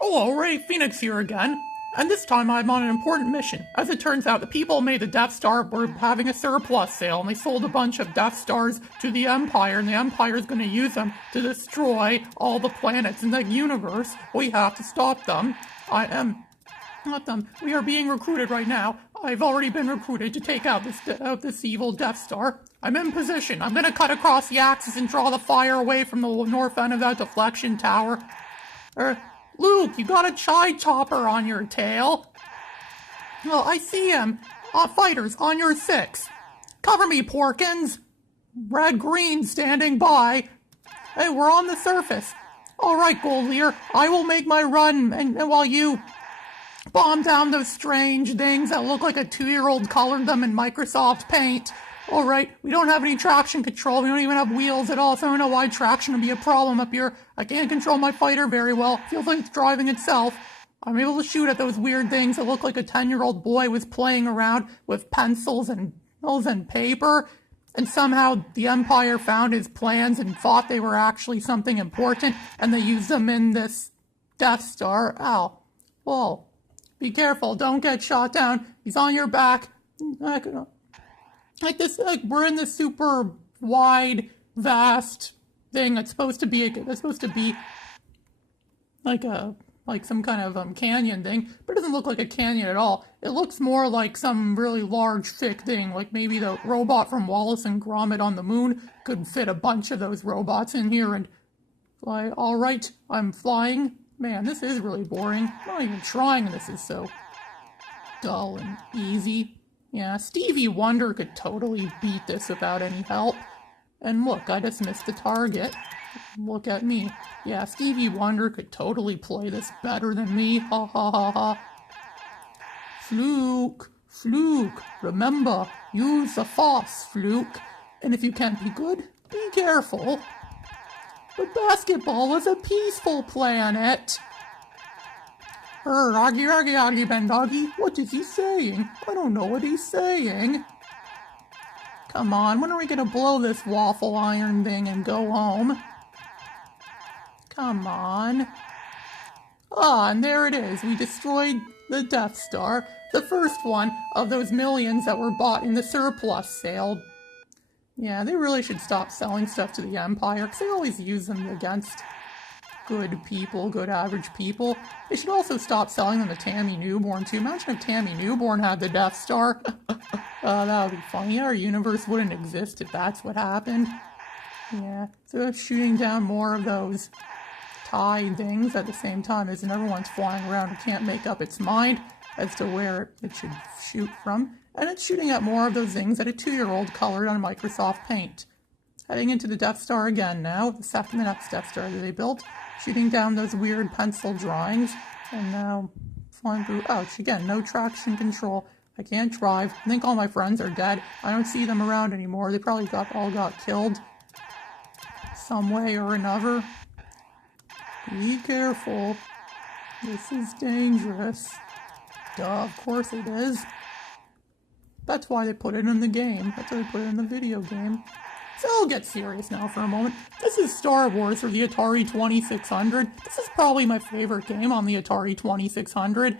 Oh, alright, Phoenix here again. And this time I'm on an important mission. As it turns out, the people who made the Death Star were having a surplus sale, and they sold a bunch of Death Stars to the Empire, and the Empire is going to use them to destroy all the planets in the universe. We have to stop them. I am... not them. We are being recruited right now. I've already been recruited to take out this evil Death Star. I'm in position. I'm going to cut across the axis and draw the fire away from the north end of that deflection tower. Luke, you got a chai topper on your tail. Oh, I see him. Fighters, on your 6. Cover me, Porkins. Red Green standing by. Hey, we're on the surface. Alright, Goldlear, I will make my run, and while you bomb down those strange things that look like a 2-year-old colored them in Microsoft Paint. Alright, we don't have any traction control, we don't even have wheels at all, so I don't know why traction would be a problem up here. I can't control my fighter very well, feels like it's driving itself. I'm able to shoot at those weird things that look like a 10-year-old boy was playing around with pencils and paper, and somehow the Empire found his plans and thought they were actually something important, and they used them in this Death Star. Ow. Whoa. Be careful, don't get shot down. He's on your back. We're in this super wide, vast thing that's supposed to be like some kind of canyon thing, but it doesn't look like a canyon at all. It looks more like some really large, thick thing, like maybe the robot from Wallace and Gromit on the moon could fit a bunch of those robots in here and fly. Alright, I'm flying. Man, this is really boring. I'm not even trying, this is so dull and easy. Yeah, Stevie Wonder could totally beat this without any help. And look, I just missed the target. Look at me. Yeah, Stevie Wonder could totally play this better than me. Ha ha ha ha. Fluke, remember, use the Force, Fluke. And if you can't be good, be careful. But basketball is a peaceful planet. Argy, Ben Doggy. What is he saying? I don't know what he's saying. Come on, when are we gonna blow this waffle iron thing and go home? Come on. Ah, and there it is. We destroyed the Death Star. The first one of those millions that were bought in the surplus sale. Yeah, they really should stop selling stuff to the Empire, because they always use them against good people, good average people. They should also stop selling them to Tammy Newborn, too. Imagine if Tammy Newborn had the Death Star. That would be funny. Our universe wouldn't exist if that's what happened. Yeah, so I'm shooting down more of those tie things at the same time as everyone's flying around and can't make up its mind as to where it should shoot from. And it's shooting at more of those things that a 2-year-old colored on Microsoft Paint. Heading into the Death Star again now, the next Death Star that they built. Shooting down those weird pencil drawings. And now flying through. Ouch, again, no traction control. I can't drive. I think all my friends are dead. I don't see them around anymore. They probably all got killed some way or another. Be careful. This is dangerous. Duh, of course it is. That's why they put it in the game. That's why they put it in the video game. So I'll get serious now for a moment. This is Star Wars for the Atari 2600. This is probably my favorite game on the Atari 2600.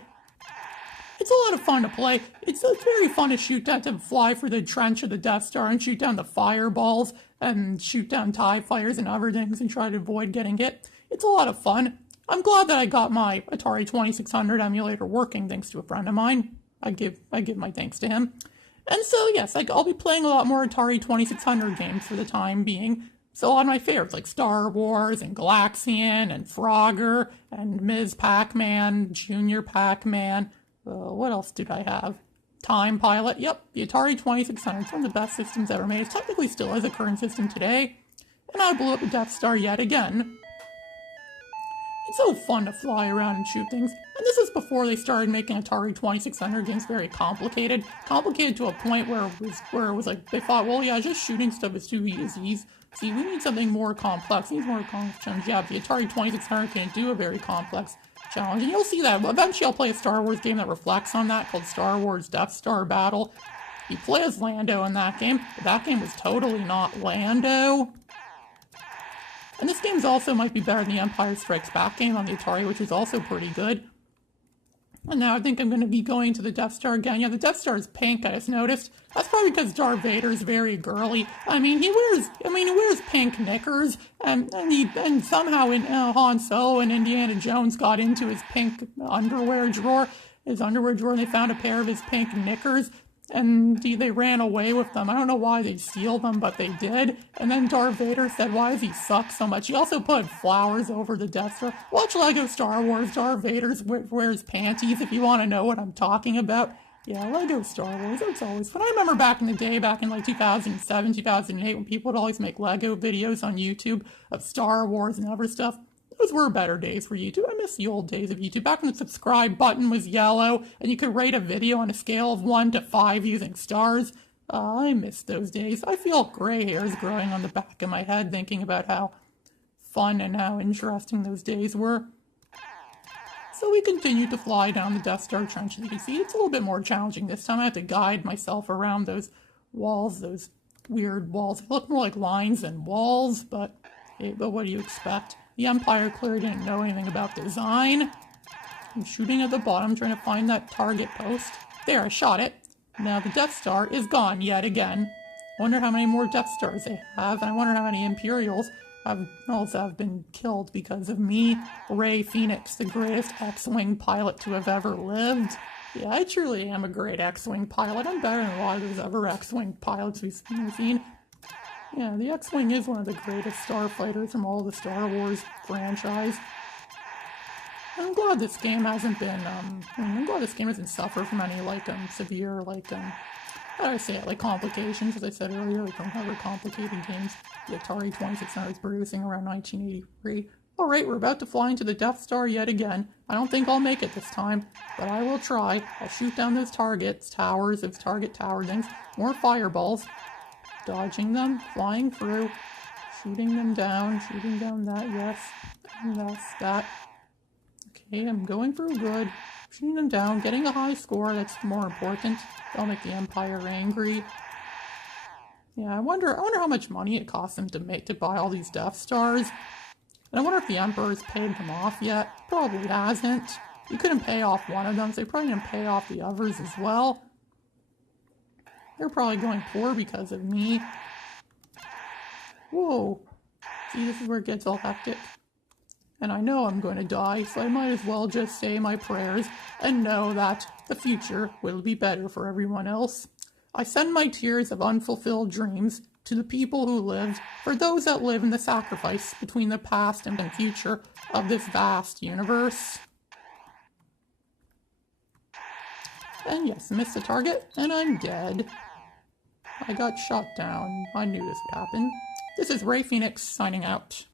It's a lot of fun to play. It's very fun to shoot down, to fly for the trench of the Death Star and shoot down the fireballs and shoot down TIE fighters and other things and try to avoid getting hit. It's a lot of fun. I'm glad that I got my Atari 2600 emulator working thanks to a friend of mine. I give my thanks to him. And so, yes, I'll be playing a lot more Atari 2600 games for the time being. So a lot of my favorites, like Star Wars, and Galaxian, and Frogger, and Ms. Pac-Man, Junior Pac-Man. What else did I have? Time Pilot. Yep, the Atari 2600 is one of the best systems ever made. It technically still is a current system today. And I blew up the Death Star yet again. It's so fun to fly around and shoot things. And this is before they started making Atari 2600 games very complicated. Complicated to a point where it was like, they thought, well, yeah, just shooting stuff is too easy. See, we need something more complex. We need more complex challenge. Yeah, the Atari 2600 can't do a very complex challenge. And you'll see that. Eventually I'll play a Star Wars game that reflects on that called Star Wars Death Star Battle. You play as Lando in that game, but that game was totally not Lando. And this game's also might be better than the Empire Strikes Back game on the Atari, which is also pretty good. And now I think I'm going to be going to the Death Star again. Yeah, the Death Star is pink, I just noticed. That's probably because Darth Vader's very girly. I mean, he wears pink knickers, and somehow Han Solo and Indiana Jones got into his pink underwear drawer, and they found a pair of his pink knickers, and they ran away with them. I don't know why they steal them, but they did. And then Darth Vader said, why does he suck so much? He also put flowers over the Death Star. Watch Lego Star Wars. Darth Vader wears panties if you want to know what I'm talking about. Yeah, Lego Star Wars, that's always fun. I remember back in the day, back in like 2007, 2008, when people would always make Lego videos on YouTube of Star Wars and other stuff. Those were better days for YouTube. I miss the old days of YouTube. Back when the subscribe button was yellow and you could rate a video on a scale of 1 to 5 using stars. I miss those days. I feel gray hairs growing on the back of my head thinking about how fun and how interesting those days were. So we continue to fly down the Death Star trench. As you can see, it's a little bit more challenging this time. I have to guide myself around those walls, those weird walls. They look more like lines than walls, but hey, but what do you expect? The Empire clearly didn't know anything about design. I'm shooting at the bottom, trying to find that target post. There, I shot it. Now the Death Star is gone yet again. I wonder how many more Death Stars they have, and I wonder how many Imperials have been killed because of me, Ray Phoenix, the greatest X-Wing pilot to have ever lived. Yeah, I truly am a great X-Wing pilot. I'm better than a lot of those other X-Wing pilots we've seen. Yeah, the X-Wing is one of the greatest starfighters from all the Star Wars franchise. I'm glad this game hasn't suffered from any, severe, how do I say it, complications, as I said earlier, other complicated games the Atari 2600 was producing around 1983. Alright, we're about to fly into the Death Star yet again. I don't think I'll make it this time, but I will try. I'll shoot down those target tower things. More fireballs. Dodging them, flying through, shooting them down that, yes, and that's that. Okay, I'm going through good, shooting them down, getting a high score, that's more important. That'll make the Empire angry. Yeah, I wonder how much money it costs them to buy all these Death Stars. And I wonder if the Emperor's paid them off yet. Probably hasn't. You couldn't pay off one of them, so they probably didn't pay off the others as well. They're probably going poor because of me. Whoa. See, this is where it gets all hectic. And I know I'm going to die, so I might as well just say my prayers and know that the future will be better for everyone else. I send my tears of unfulfilled dreams to the people who lived, for those that live in the sacrifice between the past and the future of this vast universe. And yes, missed the target, and I'm dead. I got shot down. I knew this would happen. This is Ray Phoenix signing out.